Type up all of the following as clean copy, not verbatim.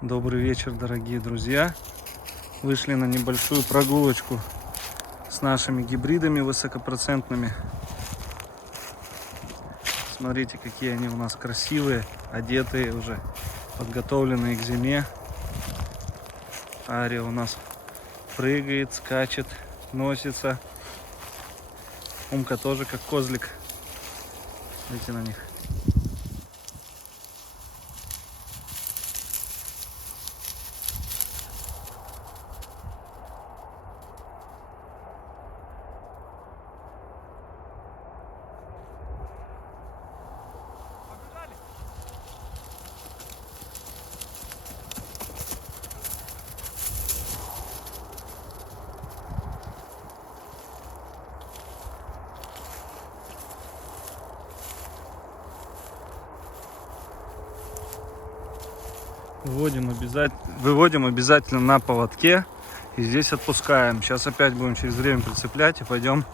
Добрый вечер, дорогие друзья. Вышли на небольшую прогулочку с нашими гибридами высокопроцентными. Смотрите, какие они у нас красивые, одетые уже, подготовленные к зиме. Ария у нас прыгает, скачет, носится. Умка тоже как козлик. Смотрите на них. Выводим обязательно на поводке и здесь отпускаем. Сейчас опять будем через время прицеплять и пойдем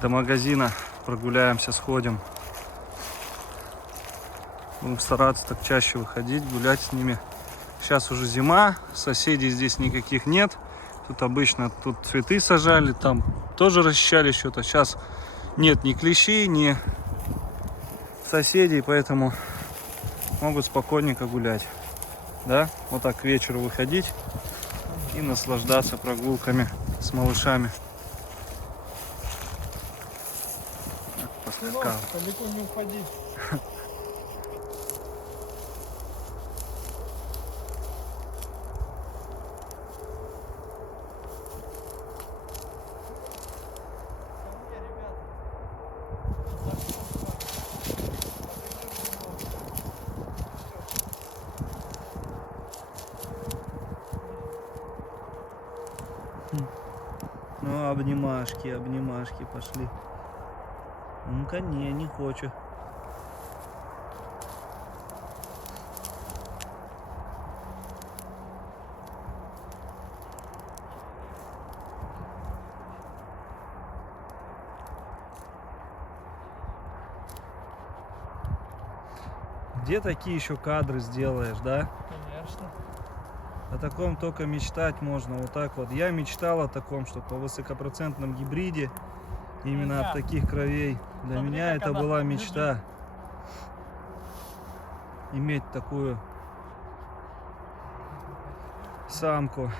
до магазина, прогуляемся, сходим. Будем стараться так чаще выходить, гулять с ними. Сейчас уже зима, соседей здесь никаких нет. Тут обычно цветы сажали, там тоже расчищали что-то. Сейчас нет ни клещей, ни соседей, поэтому могут спокойненько гулять. Да, вот так к вечеру выходить и наслаждаться прогулками с малышами. Сынок, далеко не уходи. Ну, обнимашки пошли. Ну-ка, не хочу. Где такие еще кадры сделаешь, да? Конечно. О таком только мечтать можно. Вот так вот. Я мечтал о таком, что по высокопроцентном гибриде, именно от таких кровей. Для меня это была мечта. Иметь такую самку.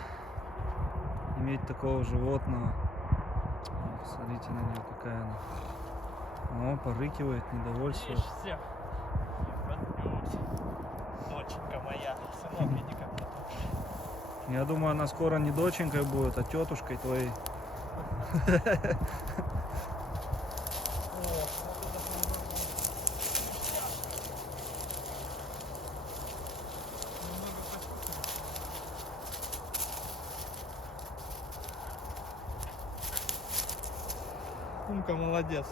Иметь такого животного. Смотрите на нее, какая она. О, порыкивает, недовольствует. Доченька моя, сынок, иди ко мне. Я думаю, она скоро не доченькой будет, а тетушкой твоей. Умка молодец.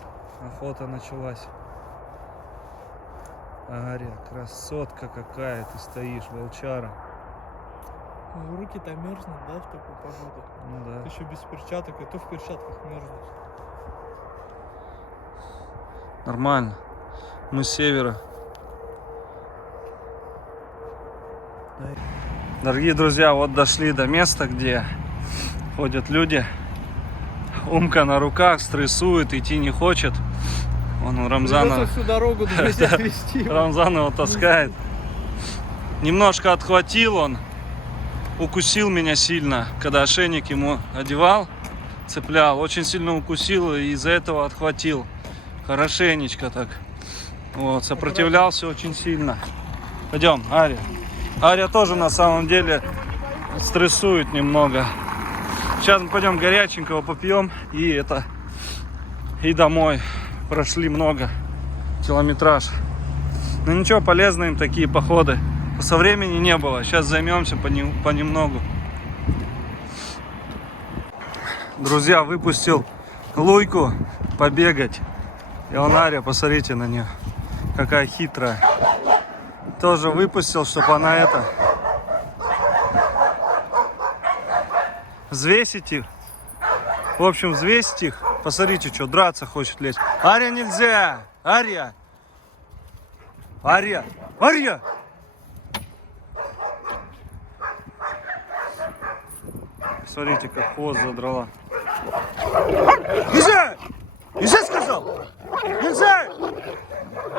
Охота началась. Ария, красотка какая, ты стоишь, волчара. Руки-то мерзнут, да, в такую погоду? Ну да. Ты еще без перчаток, и то в перчатках мерзнешь. Нормально. Мы с севера. Дорогие друзья, вот дошли до места, где ходят люди. Умка на руках, стрессует, идти не хочет. Он Рамзана... всю дорогу друзья вести. Рамзан его таскает. Немножко отхватил он. Укусил меня сильно, когда ошейник ему одевал, цеплял. Очень сильно укусил и из-за этого отхватил. Хорошенечко так. Вот, сопротивлялся очень сильно. Пойдем, Ария. Ария тоже на самом деле стрессует немного. Сейчас мы пойдем горяченького попьем и домой. Прошли много километраж. Но ничего, полезно им такие походы. Со времени не было. Сейчас займемся понемногу. Друзья, выпустил Луйку побегать. И он Ария, посмотрите на нее. Какая хитрая. Тоже выпустил, чтобы она взвесить их. В общем, взвесить их. Посмотрите, что, драться хочет лезть. Ария, нельзя! Ария! Ария! Ария! смотрите, как хвост задрала. Нельзя! Нельзя сказал! Нельзя!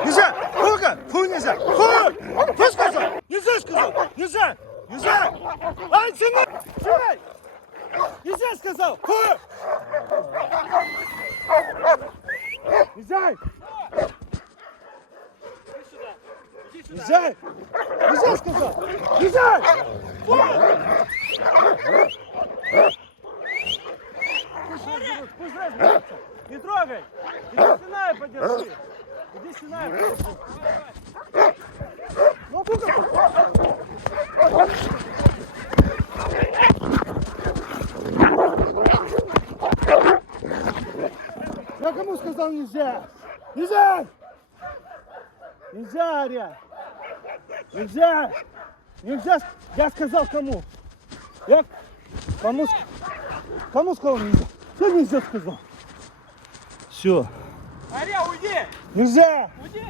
Нельзя! Фу-ка! Фу, нельзя! Фу! Фу сказал! Нельзя сказал! Нельзя! Нельзя! Ай, сынок! Сынок! Нельзя сказал! Фу! Нельзя! Нельзя! Нельзя сказал! Нельзя! Фу! Пусть разберется! Не трогай! Иди сюда и подержи! Иди сюда и подержи! Ну, я кому сказал нельзя? Нельзя! Нельзя, Ария! Нельзя! Нельзя! Я сказал кому? Я кому сказал нельзя? Кто нельзя сказал? Все. Ария, уйди! Нельзя! Уйди!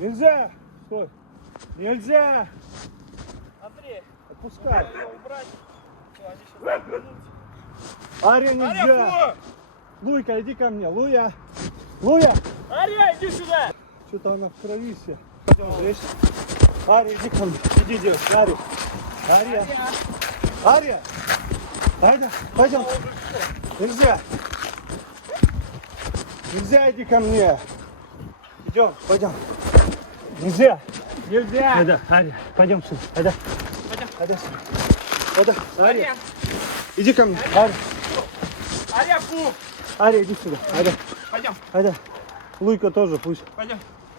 Нельзя! Стой! Нельзя! Андрей, Отпускай! ее убрать. Всё, они сейчас вернутся. Ария, нельзя! Луйка, иди ко мне! Луя! Луя! Ария, иди сюда! Что-то она в крови все. Пойдем здесь. Ария, иди ко мне. Иди, девочка. Ария. Ария. Ария. Айда, пойдем. Нельзя. Нельзя, иди ко мне. Идем, пойдем. Нельзя. Нельзя! Айда, Ария, пойдем сюда. Айда. Пойдем. Айда сюда. Айда. Ария. Ария! Иди ко мне. Ария. Ария, фу! Ария, иди сюда. Айда. Пойдем, Айда. Луйка тоже пусть. пойдем.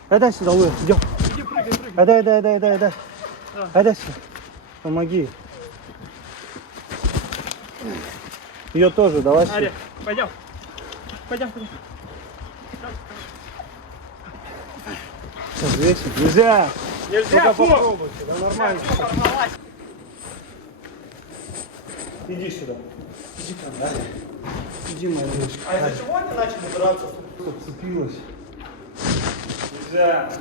Айда сюда, Луя. Идем. Иди, прыгай, прыгай. Айда. Айда сюда. Помоги. Ее тоже, давай сюда. Ария, пойдем. Пойдем, пойдем. Сейчас весит. Нельзя. Нельзя, Только фу! попробуйте. Да нормально. Порвалась. Иди сюда. Иди ко мне, Ария. Иди, моя девочка. А из-за чего они начали драться? Подцепилась. Нельзя.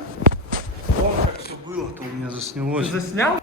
Вон как все было-то у меня заснялось. Заснял?